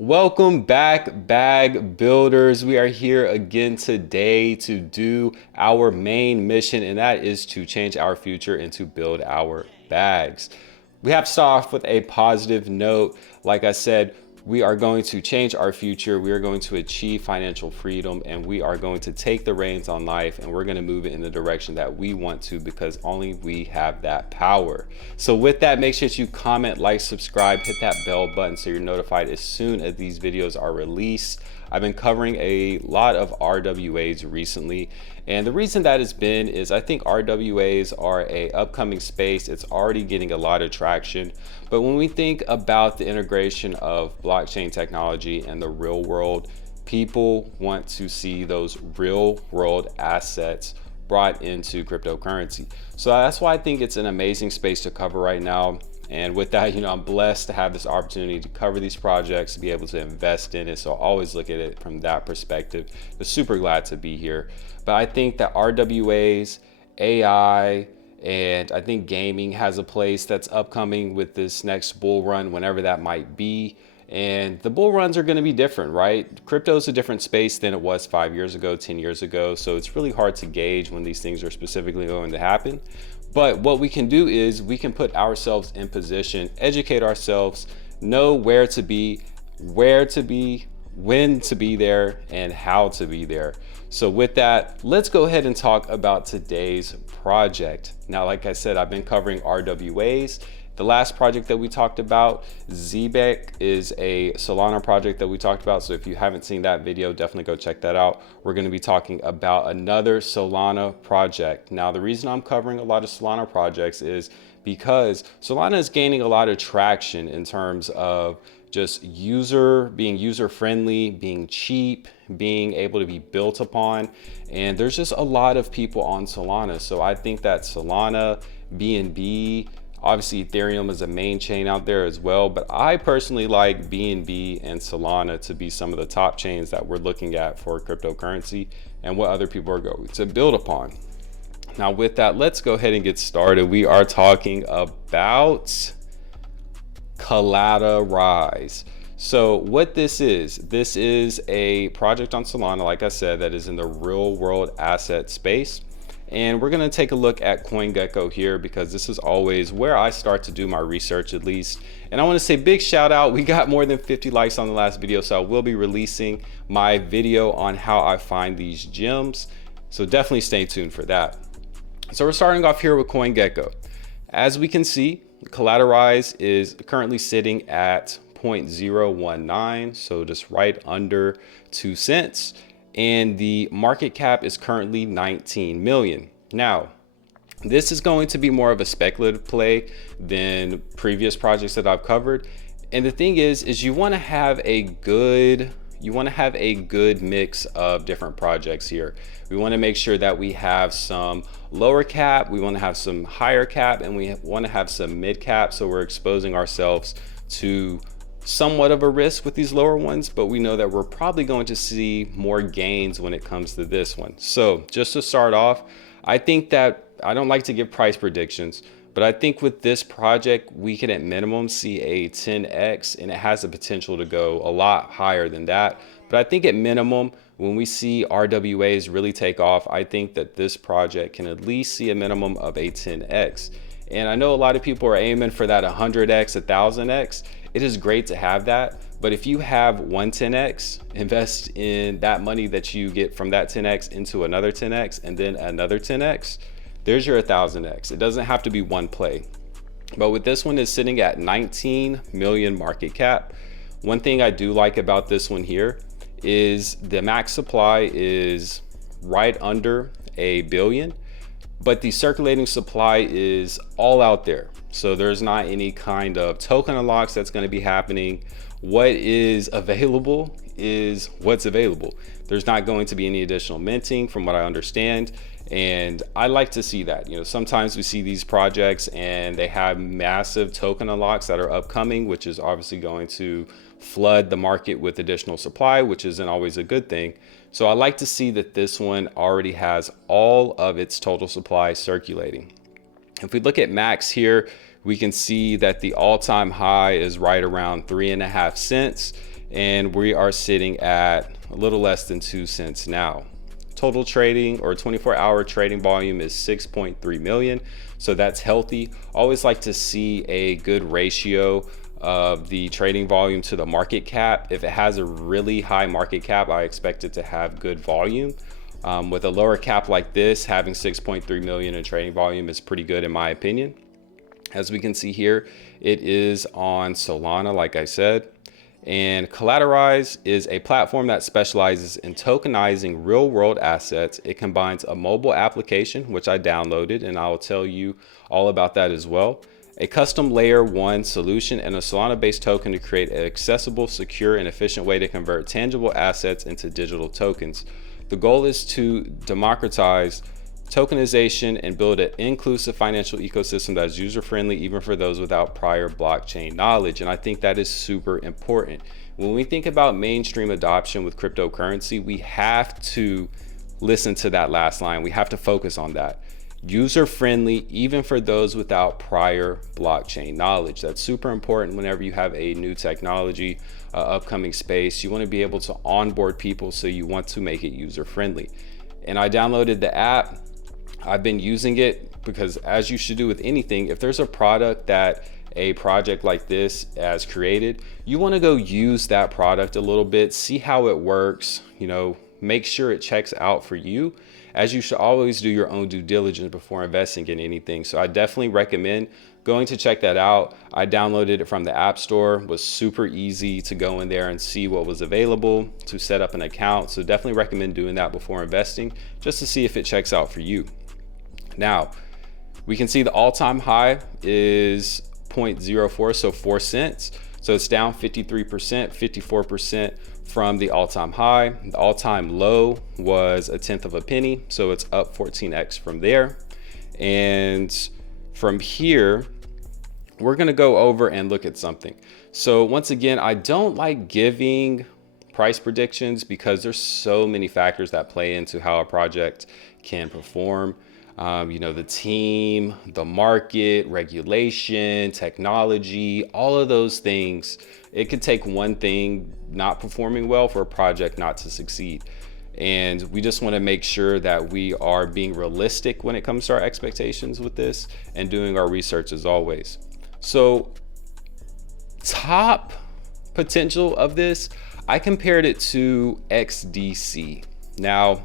Welcome back, bag builders. We are here again today to do our main mission, and that is to change our future and to build our bags. We have to start off with a positive note. Like I said, we are going to change our future. We are going to achieve financial freedom, and we are going to take the reins on life, and we're going to move it in the direction that we want to, because only we have that power. So with that, make sure that you comment, like, subscribe, hit that bell button so you're notified as soon as these videos are released. I've been covering a lot of RWAs recently, and the reason that has been is I think RWAs are a upcoming space. It's already getting a lot of traction, but when we think about the integration of blockchain technology and the real world, people want to see those real world assets brought into cryptocurrency. So that's why I think it's an amazing space to cover right now. And with that, I'm blessed to have this opportunity to cover these projects, to be able to invest in it. So I always look at it from that perspective. I'm super glad to be here. But I think that RWAs, AI, and I think gaming has a place that's upcoming with this next bull run, whenever that might be. And the bull runs are going to be different, right? Crypto is a different space than it was 5 years ago, 10 years ago. So it's really hard to gauge when these things are specifically going to happen. But what we can do is we can put ourselves in position, educate ourselves, know where to be, when to be there, and how to be there. So with that, let's go ahead and talk about today's project. Now, like I said, I've been covering RWAs. The last project that we talked about, ZBEC, is a Solana project that we talked about. So if you haven't seen that video, definitely go check that out. We're going to be talking about another Solana project. Now, the reason I'm covering a lot of Solana projects is because Solana is gaining a lot of traction in terms of just being user friendly, being cheap, being able to be built upon. And there's just a lot of people on Solana. So I think that Solana, BNB, obviously Ethereum is a main chain out there as well, but I personally like BNB and Solana to be some of the top chains that we're looking at for cryptocurrency and what other people are going to build upon. Now with that, let's go ahead and get started. We are talking about Collaterize. So what this is a project on Solana, like I said, that is in the real world asset space. And we're going to take a look at CoinGecko here, because this is always where I start to do my research, at least. And I want to say big shout out. We got more than 50 likes on the last video, so I will be releasing my video on how I find these gems. So definitely stay tuned for that. So we're starting off here with CoinGecko. As we can see, Collaterize is currently sitting at 0.019, so just right under 2 cents. And the market cap is currently 19 million. Now, this is going to be more of a speculative play than previous projects that I've covered. And the thing is you want to have a good mix of different projects here. We want to make sure that we have some lower cap, we want to have some higher cap, and we want to have some mid cap. So we're exposing ourselves to somewhat of a risk with these lower ones, but we know that we're probably going to see more gains when it comes to this one. So just to start off, I think that I don't like to give price predictions, but I think with this project, we can at minimum see a 10x, and it has the potential to go a lot higher than that. But I think at minimum, when we see RWAs really take off, I think that this project can at least see a minimum of a 10x. And I know a lot of people are aiming for that 100x, 1000x. It is great to have that, but if you have one 10x, invest in that money that you get from that 10x into another 10x and then another 10x, there's your 1000x. It doesn't have to be one play. But with this one is sitting at 19 million market cap. One thing I do like about this one here is the max supply is right under a billion, but the circulating supply is all out there. So there's not any kind of token unlocks that's going to be happening. What is available is what's available. There's not going to be any additional minting from what I understand. And I like to see that. Sometimes we see these projects and they have massive token unlocks that are upcoming, which is obviously going to flood the market with additional supply, which isn't always a good thing. So I like to see that this one already has all of its total supply circulating. If we look at max here, we can see that the all-time high is right around 3.5 cents. and we are sitting at a little less than 2 cents now. Total trading or 24-hour trading volume is 6.3 million. So that's healthy. Always like to see a good ratio of the trading volume to the market cap. If it has a really high market cap, I expect it to have good volume. With a lower cap like this, having 6.3 million in trading volume is pretty good in my opinion. As we can see here, it is on Solana, like I said. And Collaterize is a platform that specializes in tokenizing real world assets. It combines a mobile application, which I downloaded, and I will tell you all about that as well, a custom layer 1 solution, and a Solana based token to create an accessible, secure, and efficient way to convert tangible assets into digital tokens. The goal is to democratize tokenization and build an inclusive financial ecosystem that is user-friendly even for those without prior blockchain knowledge. And I think that is super important. When we think about mainstream adoption with cryptocurrency, we have to listen to that last line. We have to focus on that. User-friendly even for those without prior blockchain knowledge. That's super important whenever you have a new technology, upcoming space. You want to be able to onboard people, so you want to make it user-friendly. And I downloaded the app. I've been using it because, as you should do with anything, if there's a product that a project like this has created, you want to go use that product a little bit, see how it works, make sure it checks out for you, as you should always do your own due diligence before investing in anything. So I definitely recommend going to check that out. I downloaded it from the App Store. It was super easy to go in there and see what was available, to set up an account. So definitely recommend doing that before investing, just to see if it checks out for you. Now, we can see the all-time high is 0.04, so 4 cents. So it's down 53%, 54% from the all-time high. The all-time low was 1/10 of a penny, so it's up 14x from there. And from here, we're gonna go over and look at something. So once again, I don't like giving price predictions because there's so many factors that play into how a project can perform. The team, the market, regulation, technology, all of those things. It could take one thing not performing well for a project not to succeed. And we just want to make sure that we are being realistic when it comes to our expectations with this and doing our research as always. So top potential of this, I compared it to XDC. Now,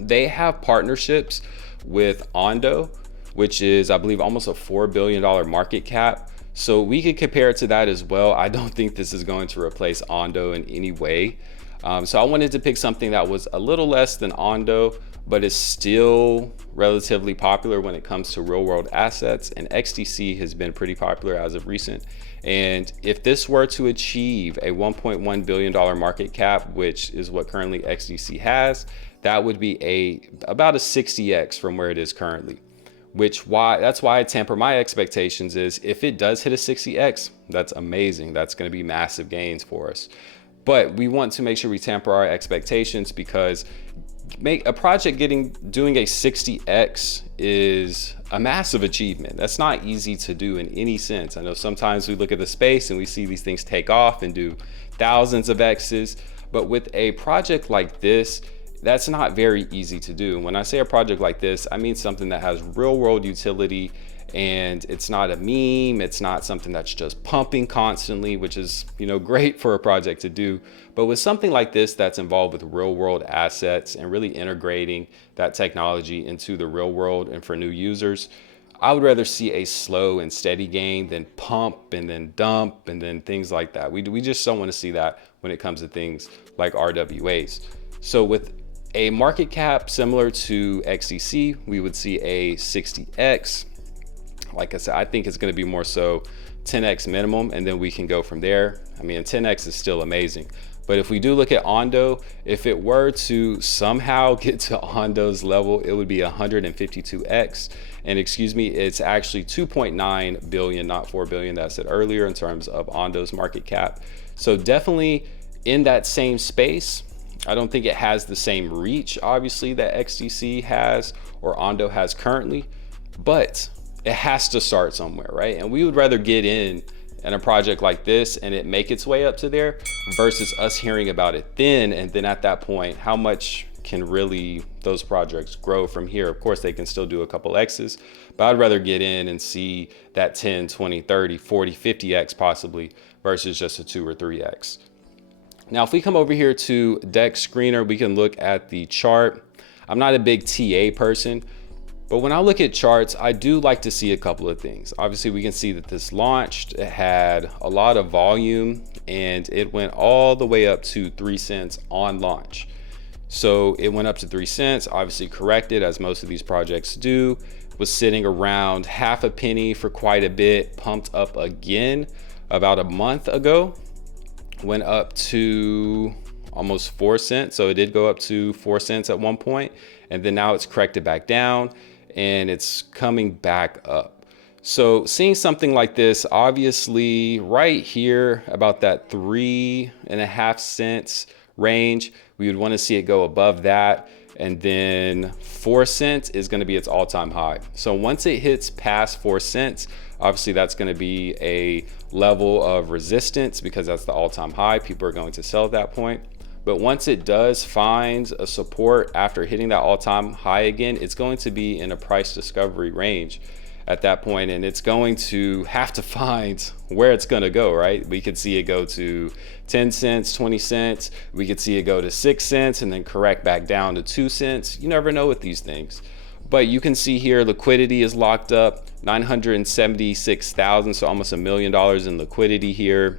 they have partnerships with Ondo, which is, I believe, almost a $4 billion market cap. So we could compare it to that as well. I don't think this is going to replace Ondo in any way. So I wanted to pick something that was a little less than Ondo, but is still relatively popular when it comes to real world assets. And XDC has been pretty popular as of recent. And if this were to achieve a $1.1 billion market cap, which is what currently XDC has, that would be about a 60x from where it is currently. That's why I temper my expectations. Is if it does hit a 60x, that's amazing. That's going to be massive gains for us. But we want to make sure we temper our expectations, because doing a 60x is a massive achievement. That's not easy to do in any sense. I know sometimes we look at the space and we see these things take off and do thousands of x's, but with a project like this, that's not very easy to do. When I say a project like this, I mean something that has real world utility, and it's not a meme. It's not something that's just pumping constantly, which is, great for a project to do. But with something like this that's involved with real world assets and really integrating that technology into the real world and for new users, I would rather see a slow and steady gain than pump and then dump and then things like that. We just don't want to see that when it comes to things like RWAs. So with a market cap similar to XDC, we would see a 60x. Like I said, I think it's going to be more so 10x minimum, and then we can go from there. I mean, 10x is still amazing. But if we do look at Ondo, if it were to somehow get to Ondo's level, it would be 152x. And it's actually 2.9 billion, not 4 billion that I said earlier in terms of Ondo's market cap. So definitely in that same space. I don't think it has the same reach, obviously, that XDC has or Ondo has currently, but it has to start somewhere, right? And we would rather get in in a project like this and it make its way up to there versus us hearing about it then, and then at that point, how much can really those projects grow from here? Of course, they can still do a couple X's, but I'd rather get in and see that 10, 20, 30, 40, 50X possibly versus just a 2 or 3X. Now, if we come over here to Deck Screener, we can look at the chart. I'm not a big TA person, but when I look at charts, I do like to see a couple of things. Obviously, we can see that this launched, it had a lot of volume, and it went all the way up to 3 cents on launch. So it went up to 3 cents, obviously corrected as most of these projects do, was sitting around half a penny for quite a bit, pumped up again about a month ago, went up to almost 4 cents. So it did go up to 4 cents at one point, and then now it's corrected back down and it's coming back up. So seeing something like this, obviously right here about that 3.5 cents range, we would want to see it go above that. And then 4 cents is going to be its all-time high. So once it hits past 4 cents, obviously that's going to be a level of resistance because that's the all-time high. People are going to sell at that point. But once it does find a support after hitting that all-time high again, it's going to be in a price discovery range at that point, and it's going to have to find where it's going to go, right? We could see it go to 10 cents, 20 cents. We could see it go to 6 cents and then correct back down to 2 cents. You never know with these things. But you can see here liquidity is locked up, 976,000, so almost $1 million in liquidity here.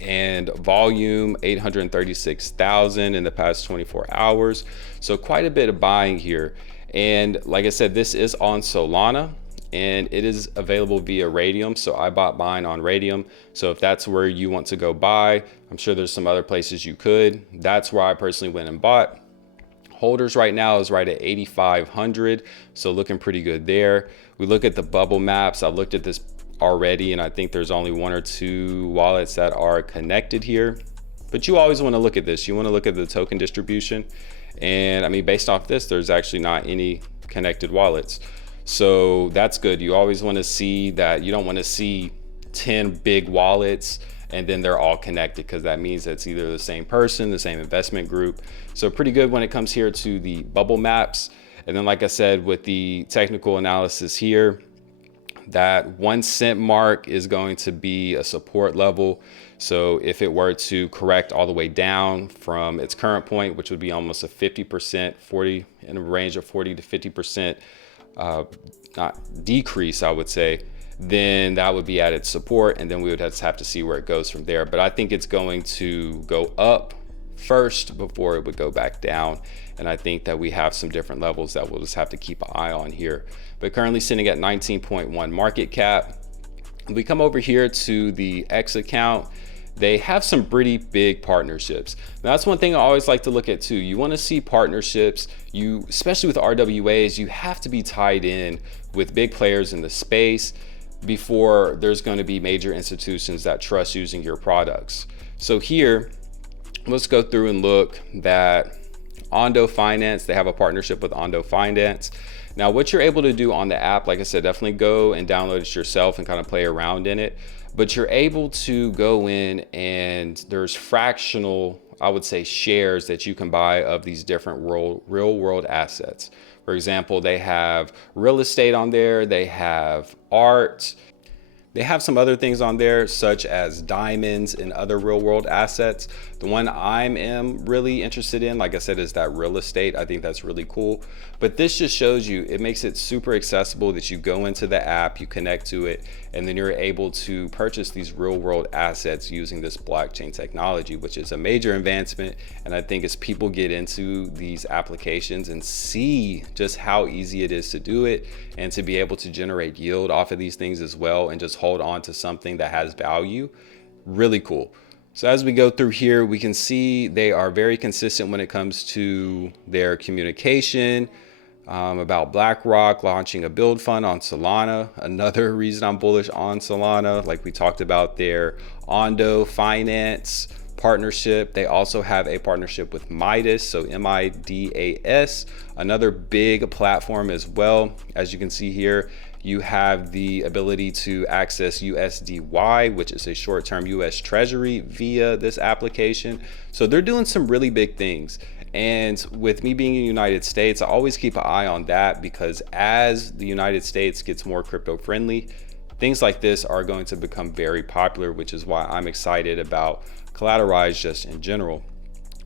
And volume 836,000 in the past 24 hours. So quite a bit of buying here. And like I said, this is on Solana and it is available via Radium. So I bought mine on Radium. So if that's where you want to go buy, I'm sure there's some other places you could. That's where I personally went and bought. Holders right now is right at 8,500. So looking pretty good there. We look at the bubble maps. I've looked at this already, and I think there's only 1 or 2 wallets that are connected here, but you always want to look at this. You want to look at the token distribution, and I mean, based off this, there's actually not any connected wallets, so that's good. You always want to see that. You don't want to see 10 big wallets and then they're all connected, because that means it's either the same person, the same investment group. So pretty good when it comes here to the bubble maps. And then like I said, with the technical analysis here, that 1 cent mark is going to be a support level. So if it were to correct all the way down from its current point, which would be almost a 50%, 40 in a range of 40 to 50% not decrease, I would say, then that would be at its support, and then we would have to see where it goes from there. But I think it's going to go up first before it would go back down. And I think that we have some different levels that we'll just have to keep an eye on here. But currently sitting at 19.1 market cap. We come over here to the X account. They have some pretty big partnerships. Now, that's one thing I always like to look at too. You want to see partnerships, especially with RWAs, you have to be tied in with big players in the space before there's going to be major institutions that trust using your products. So here, let's go through and look that Ondo Finance, they have a partnership with Ondo Finance. Now, what you're able to do on the app, like I said, definitely go and download it yourself and kind of play around in it. But you're able to go in and there's fractional, I would say, shares that you can buy of these different real world assets. For example, they have real estate on there, they have art, they have some other things on there such as diamonds and other real world assets. The one I am really interested in, like I said, is that real estate. I think that's really cool. But this just shows you, it makes it super accessible that you go into the app, you connect to it, and then you're able to purchase these real world assets using this blockchain technology, which is a major advancement. And I think as people get into these applications and see just how easy it is to do it and to be able to generate yield off of these things as well and just hold on to something that has value, really cool. So as we go through here, we can see they are very consistent when it comes to their communication about BlackRock launching a build fund on Solana. Another reason I'm bullish on Solana, like we talked about their Ondo Finance partnership. They also have a partnership with Midas, so MIDAS, another big platform as well. As you can see here, You have the ability to access USDY, which is a short-term US Treasury, via this application. So they're doing some really big things. And with me being in the United States, I always keep an eye on that, because as the United States gets more crypto friendly, things like this are going to become very popular, which is why I'm excited about Collaterize just in general.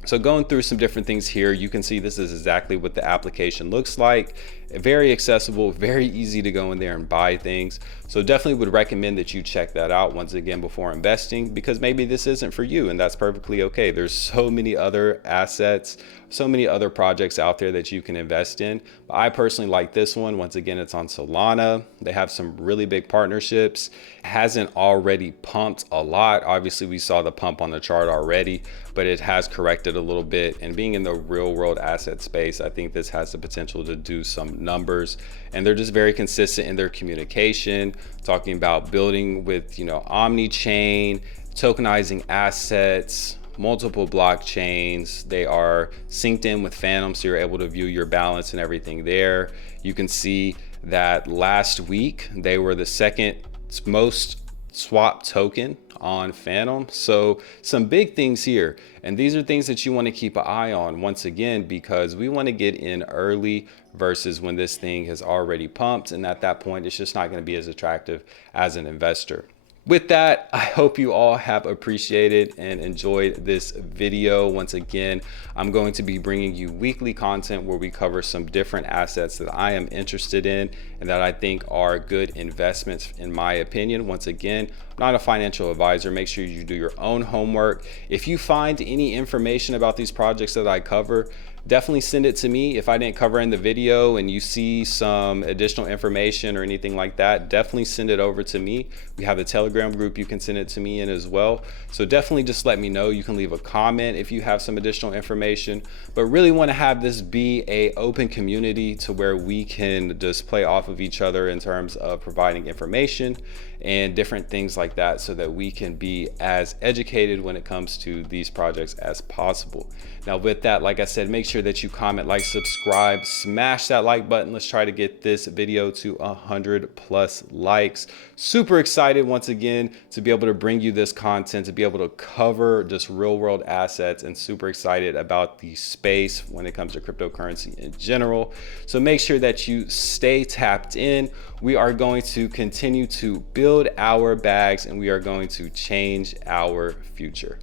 So going through some different things here, you can see this is exactly what the application looks like. Very accessible, very easy to go in there and buy things. So definitely would recommend that you check that out once again before investing, because maybe this isn't for you, and that's perfectly okay. There's so many other assets, so many other projects out there that you can invest in. But I personally like this one. Once again, it's on Solana. They have some really big partnerships. It hasn't already pumped a lot. Obviously, we saw the pump on the chart already, but it has corrected a little bit. And being in the real world asset space, I think this has the potential to do some numbers. And they're just very consistent in their communication, talking about building with, omni-chain, tokenizing assets, multiple blockchains. They are synced in with Phantom, so you're able to view your balance and everything there. You can see that last week they were the second most swapped token on Phantom. So some big things here, and these are things that you want to keep an eye on once again, because we want to get in early versus when this thing has already pumped, and at that point it's just not going to be as attractive as an investor. With that, I hope you all have appreciated and enjoyed this video. Once again, I'm going to be bringing you weekly content where we cover some different assets that I am interested in and that I think are good investments in my opinion. Once again, I'm not a financial advisor. Make sure you do your own homework. If you find any information about these projects that I cover, definitely send it to me. If I didn't cover in the video and you see some additional information or anything like that, definitely send it over to me. We have a Telegram group you can send it to me in as well. So definitely just let me know. You can leave a comment if you have some additional information, but really want to have this be a open community to where we can just play off of each other in terms of providing information and different things like that, so that we can be as educated when it comes to these projects as possible. Now with that, like I said, make sure that you comment, like, subscribe, smash that like button. Let's try to get this video to 100+ likes. Super excited once again to be able to bring you this content, to be able to cover just real world assets, and super excited about the space when it comes to cryptocurrency in general. So make sure that you stay tapped in. We are going to continue to build our bags, and we are going to change our future.